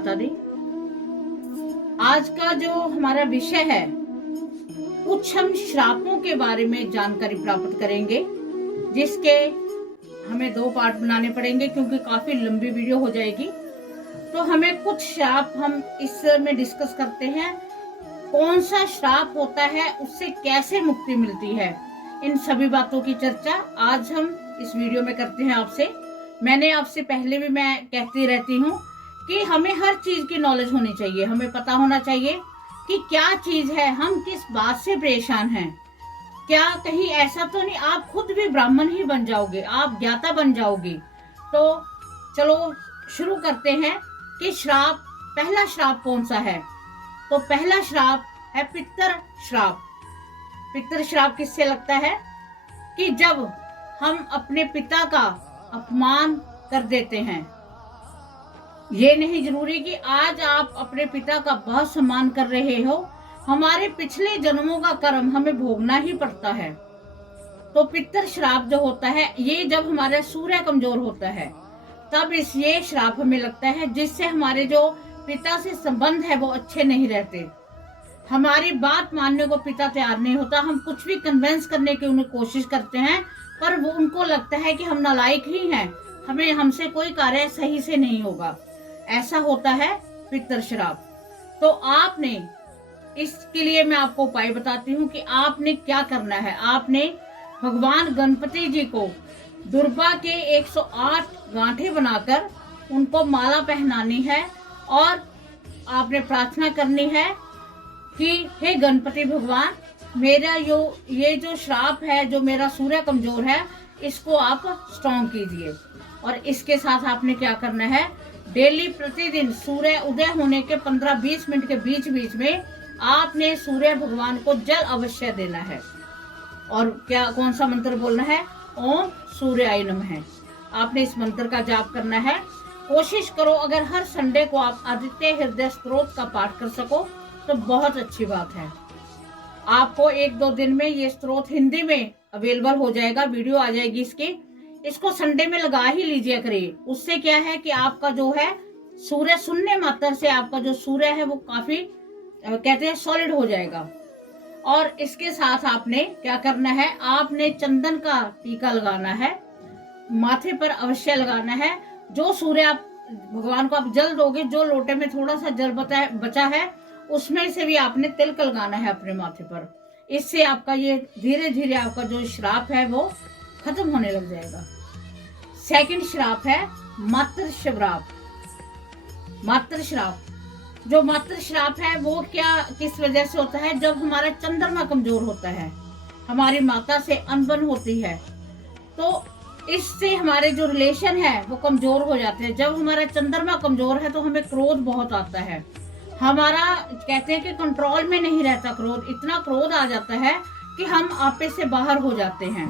माता दी। आज का जो हमारा विषय है, कुछ हम श्रापों के बारे में जानकारी प्राप्त करेंगे, जिसके हमें 2 पार्ट बनाने पड़ेंगे क्योंकि काफी लंबी वीडियो हो जाएगी। तो हमें कुछ श्राप हम इसमें डिस्कस करते हैं। कौन सा श्राप होता है, उससे कैसे मुक्ति मिलती है, इन सभी बातों की चर्चा आज हम इस वीडियो में करते हैं आपसे। मैंने आपसे पहले भी मैं कहती रहती हूँ कि हमें हर चीज की नॉलेज होनी चाहिए। हमें पता होना चाहिए कि क्या चीज है, हम किस बात से परेशान हैं। क्या कहीं ऐसा तो नहीं आप खुद भी ब्राह्मण ही बन जाओगे, आप ज्ञाता बन जाओगे। तो चलो शुरू करते हैं कि श्राप, पहला श्राप कौन सा है। तो पहला श्राप है पितर श्राप। पितर श्राप किससे लगता है कि जब हम अपने पिता का अपमान कर देते हैं। ये नहीं जरूरी कि आज आप अपने पिता का बहुत सम्मान कर रहे हो, हमारे पिछले जन्मों का कर्म हमें भोगना ही पड़ता है। तो पितर श्राप जो होता है, ये जब हमारा सूर्य कमजोर होता है तब ये श्राप हमें लगता है, जिससे हमारे जो पिता से संबंध है वो अच्छे नहीं रहते। हमारी बात मानने को पिता तैयार नहीं होता। हम कुछ भी कन्विंस करने की उन्हें कोशिश करते हैं, पर वो उनको लगता है कि हम नालायक ही हैं, हमें हमसे कोई कार्य सही से नहीं होगा। ऐसा होता है पितर श्राप। तो आपने, इसके लिए मैं आपको उपाय बताती हूँ कि आपने क्या करना है। आपने भगवान गणपति जी को दुर्बा के 108 गांठे बनाकर उनको माला पहनानी है और आपने प्रार्थना करनी है कि हे गणपति भगवान, मेरा ये जो श्राप है, जो मेरा सूर्य कमजोर है, इसको आप स्ट्रॉन्ग कीजिए। और इसके साथ आपने क्या करना है, डेली प्रतिदिन सूर्य उदय होने के 15-20 मिनट के बीच बीच में आपने सूर्य भगवान को जल अवश्य देना है। और क्या, कौन सा मंत्र बोलना है, ओम सूर्याय नमः। आपने इस मंत्र का जाप करना है। कोशिश करो अगर हर संडे को आप आदित्य हृदय स्तोत्र का पाठ कर सको तो बहुत अच्छी बात है। आपको 1-2 दिन में ये स्तोत्र हिंदी में अवेलेबल हो जाएगा, वीडियो आ जाएगी इसकी। इसको संडे में लगा ही लीजिए करिए। उससे क्या है कि आपका जो है सूर्य शून्य मात्रा से आपका जो सूर्य है वो काफी कहते हैं सॉलिड हो जाएगा। और इसके साथ आपने क्या करना है, आपने चंदन का टीका लगाना है, माथे पर अवश्य लगाना है। जो सूर्य आप भगवान को आप जल दोगे, जो लोटे में थोड़ा सा जल बचा है उसमें से भी आपने तिलक लगाना है अपने माथे पर। इससे आपका ये धीरे धीरे आपका जो श्राप है वो खत्म होने लग जाएगा। सेकंड श्राप है मातृ श्राप। मातृ श्राप, जो मातृ श्राप है वो क्या, किस वजह से होता है, जब हमारा चंद्रमा कमजोर होता है, हमारी माता से अनबन होती है, तो इससे हमारे जो रिलेशन है वो कमजोर हो जाते हैं। जब हमारा चंद्रमा कमजोर है तो हमें क्रोध बहुत आता है, हमारा कहते हैं कि कंट्रोल में नहीं रहता क्रोध। इतना क्रोध आ जाता है कि हम आपे से बाहर हो जाते हैं,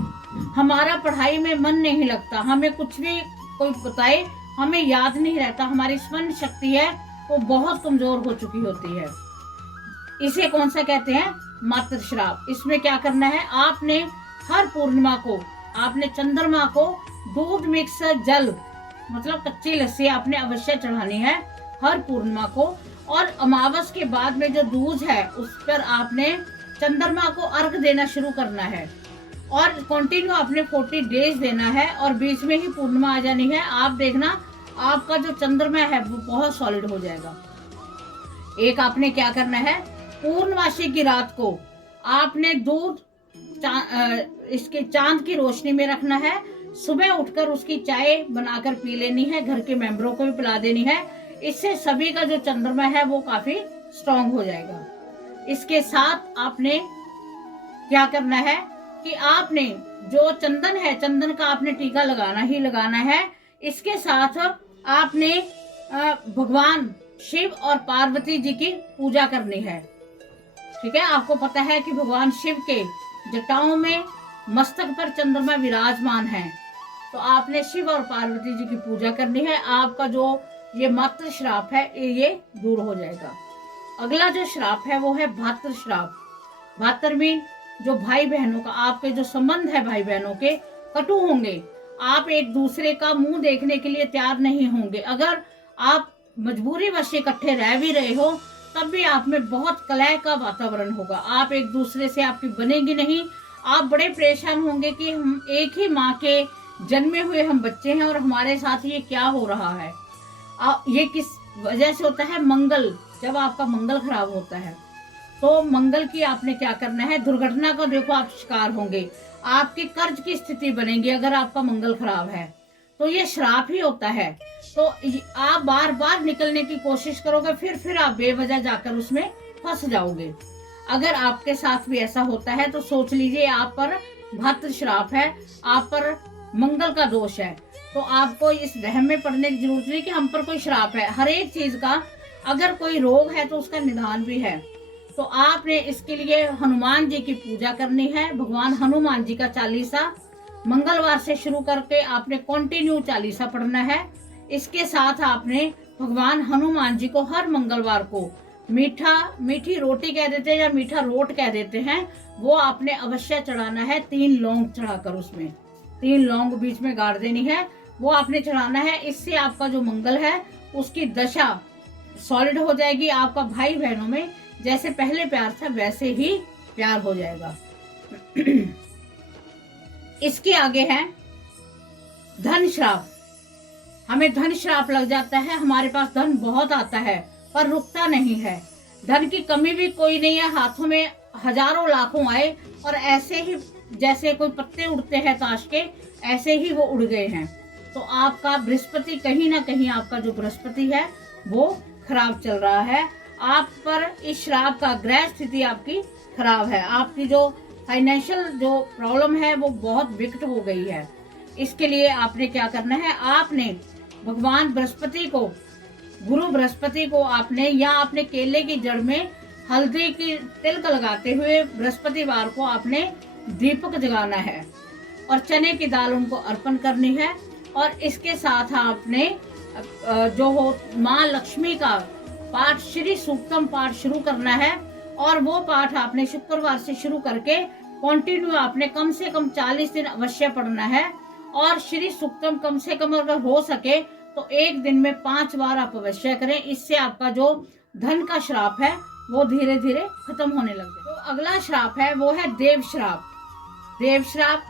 हमारा पढ़ाई में मन नहीं लगता, हमें कुछ भी कोई बताए हमें याद नहीं रहता, हमारी स्मरण शक्ति है वो बहुत कमजोर हो चुकी होती है। इसे कौन सा कहते हैं, मातृ श्राप। इसमें क्या करना है, आपने हर पूर्णिमा को आपने चंद्रमा को दूध मिक्स जल मतलब कच्ची लस्सी आपने अवश्य चढ़ानी है हर पूर्णिमा को। और अमावस के बाद में जो दूज है उस पर आपने चंद्रमा को अर्घ देना शुरू करना है और कंटिन्यू आपने 40 डेज देना है और बीच में ही पूर्णिमा आ जानी है। आप देखना आपका जो चंद्रमा है वो बहुत सॉलिड हो जाएगा। एक आपने क्या करना है, पूर्णमासी की रात को आपने दूध इसके चांद की रोशनी में रखना है। सुबह उठकर उसकी चाय बनाकर पी लेनी है, घर के मेंबरों को भी पिला देनी है। इससे सभी का जो चंद्रमा है वो काफी स्ट्रांग हो जाएगा। इसके साथ आपने क्या करना है कि आपने जो चंदन है, चंदन का आपने टीका लगाना ही लगाना है। इसके साथ आपने भगवान शिव और पार्वती जी की पूजा करनी है। ठीक है, आपको पता है कि भगवान शिव के जटाओं में मस्तक पर चंद्रमा विराजमान है, तो आपने शिव और पार्वती जी की पूजा करनी है। आपका जो ये मातृ श्राप है ये दूर हो जाएगा। अगला जो श्राप है वो है भातृ श्राप। भातृ मीन जो भाई बहनों का, आपके जो संबंध है भाई बहनों के कटु होंगे, आप एक दूसरे का मुंह देखने के लिए तैयार नहीं होंगे। अगर आप मजबूरी वश इकट्ठे रह भी रहे हो, तब भी आप में बहुत कलह का वातावरण होगा। आप एक दूसरे से आपकी बनेगी नहीं। आप बड़े परेशान होंगे कि हम एक ही माँ के जन्मे हुए हम बच्चे हैं और हमारे साथ ये क्या हो रहा है। ये किस वजह से होता है? मंगल, जब आपका मंगल खराब होता है तो मंगल की आपने क्या करना है, दुर्घटना का देखो आप शिकार होंगे, आपके कर्ज की स्थिति बनेगी अगर आपका मंगल खराब है, तो ये श्राप ही होता है। तो आप बार बार निकलने की कोशिश करोगे, फिर आप बेवजह जाकर उसमें फंस जाओगे। अगर आपके साथ भी ऐसा होता है तो सोच लीजिए आप पर भद्र श्राप है, आप पर मंगल का दोष है। तो आपको इस वहम में पड़ने की जरूरत नहीं कि हम पर कोई श्राप है। हर एक चीज का अगर कोई रोग है तो उसका निदान भी है। तो आपने इसके लिए हनुमान जी की पूजा करनी है। भगवान हनुमान जी का चालीसा मंगलवार से शुरू करके आपने कंटिन्यू चालीसा पढ़ना है। इसके साथ आपने भगवान हनुमान जी को हर मंगलवार को मीठी रोटी कह देते हैं या मीठा रोट कह देते हैं, वो आपने अवश्य चढ़ाना है। 3 लौंग चढ़ाकर, उसमें 3 लौंग बीच में गाड़ देनी है, वो आपने चढ़ाना है। इससे आपका जो मंगल है उसकी दशा सॉलिड हो जाएगी। आपका भाई बहनों में जैसे पहले प्यार था वैसे ही प्यार हो जाएगा। इसके आगे है धन श्राप। हमें धन श्राप लग जाता है, हमारे पास धन बहुत आता है पर रुकता नहीं है। धन की कमी भी कोई नहीं है, हाथों में हजारों लाखों आए और ऐसे ही जैसे कोई पत्ते उड़ते हैं ताश के, ऐसे ही वो उड़ गए हैं। तो आपका बृहस्पति कहीं ना कहीं, आपका जो बृहस्पति है वो खराब चल रहा है। आप पर इस श्राप का ग्रह स्थिति आपकी खराब है। आपकी जो फाइनेंशियल जो प्रॉब्लम है वो बहुत विकट हो गई है। इसके लिए आपने क्या करना है, आपने भगवान बृहस्पति को, गुरु बृहस्पति को आपने केले की जड़ में हल्दी की तिलक लगाते हुए बृहस्पतिवार को आपने दीपक जगाना है और चने की दाल उनको अर्पण करनी है। और इसके साथ आपने जो हो माँ लक्ष्मी का पाठ, श्री सूक्तम पाठ शुरू करना है। और वो पाठ आपने शुक्रवार से शुरू करके कंटिन्यू आपने कम से कम 40 दिन अवश्य पढ़ना है। और श्री सूक्तम कम से कम अगर हो सके तो एक दिन में 5 बार आप अवश्य करें। इससे आपका जो धन का श्राप है वो धीरे धीरे खत्म होने लग जाए। तो अगला श्राप है वो है देव श्राप। देव श्राप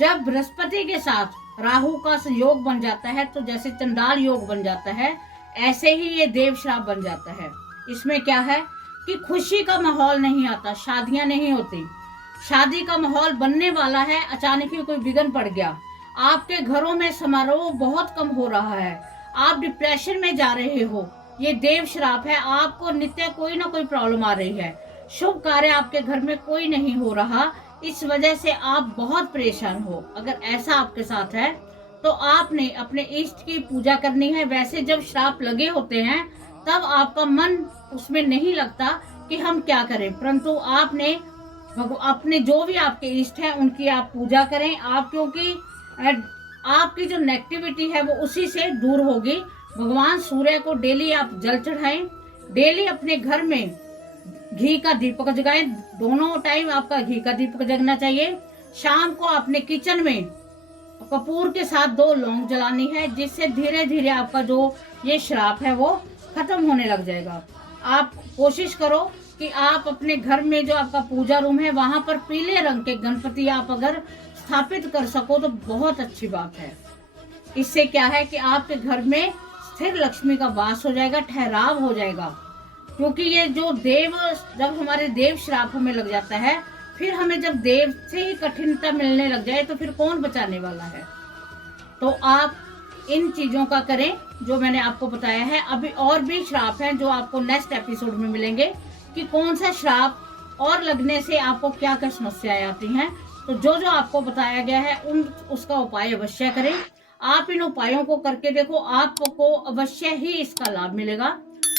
जब बृहस्पति के साथ राहु का संयोग बन जाता है तो जैसे चंडाल योग बन जाता है, ऐसे ही ये देव श्राप बन जाता है। इसमें क्या है कि खुशी का माहौल नहीं आता, शादियां नहीं होती, शादी का माहौल बनने वाला है, अचानक ही कोई विघ्न पड़ गया, आपके घरों में समारोह बहुत कम हो रहा है, आप डिप्रेशन में जा रहे हो, ये देव श्राप है। आपको नित्य कोई ना कोई प्रॉब्लम आ रही है, शुभ कार्य आपके घर में कोई नहीं हो रहा, इस वजह से आप बहुत परेशान हो। अगर ऐसा आपके साथ है तो आपने अपने इष्ट की पूजा करनी है। वैसे जब श्राप लगे होते हैं तब आपका मन उसमें नहीं लगता कि हम क्या करें, परंतु आपने अपने जो भी आपके इष्ट हैं उनकी आप पूजा करें। आप क्योंकि आपकी जो नेगेटिविटी है वो उसी से दूर होगी। भगवान सूर्य को डेली आप जल चढ़ाएं, डेली अपने घर में घी का दीपक जगाएं, दोनों टाइम आपका घी का दीपक जगना चाहिए। शाम को अपने किचन में कपूर के साथ 2 लौंग जलानी है, जिससे धीरे धीरे आपका जो ये श्राप है वो खत्म होने लग जाएगा। आप कोशिश करो कि आप अपने घर में जो आपका पूजा रूम है वहां पर पीले रंग के गणपति आप अगर स्थापित कर सको तो बहुत अच्छी बात है। इससे क्या है कि आपके घर में स्थिर लक्ष्मी का वास हो जाएगा, ठहराव हो जाएगा। क्योंकि ये जो देव, जब हमारे देव श्रापों में लग जाता है, फिर हमें जब देव से ही कठिनता मिलने लग जाए तो फिर कौन बचाने वाला है। तो आप इन चीजों का करें जो मैंने आपको बताया है। अभी और भी श्राप हैं जो आपको नेक्स्ट एपिसोड में मिलेंगे कि कौन सा श्राप और लगने से आपको क्या क्या समस्याएं आती हैं। तो जो जो आपको बताया गया है उसका उपाय अवश्य करें। आप इन उपायों को करके देखो, आपको अवश्य ही इसका लाभ मिलेगा।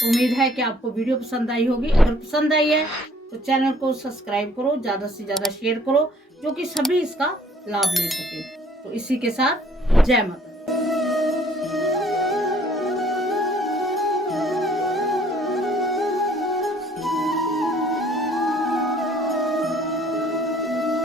उम्मीद है कि आपको वीडियो पसंद आई होगी। अगर पसंद आई है तो चैनल को सब्सक्राइब करो, ज्यादा से ज्यादा शेयर करो, जो कि सभी इसका लाभ ले सके। तो इसी के साथ जय माता।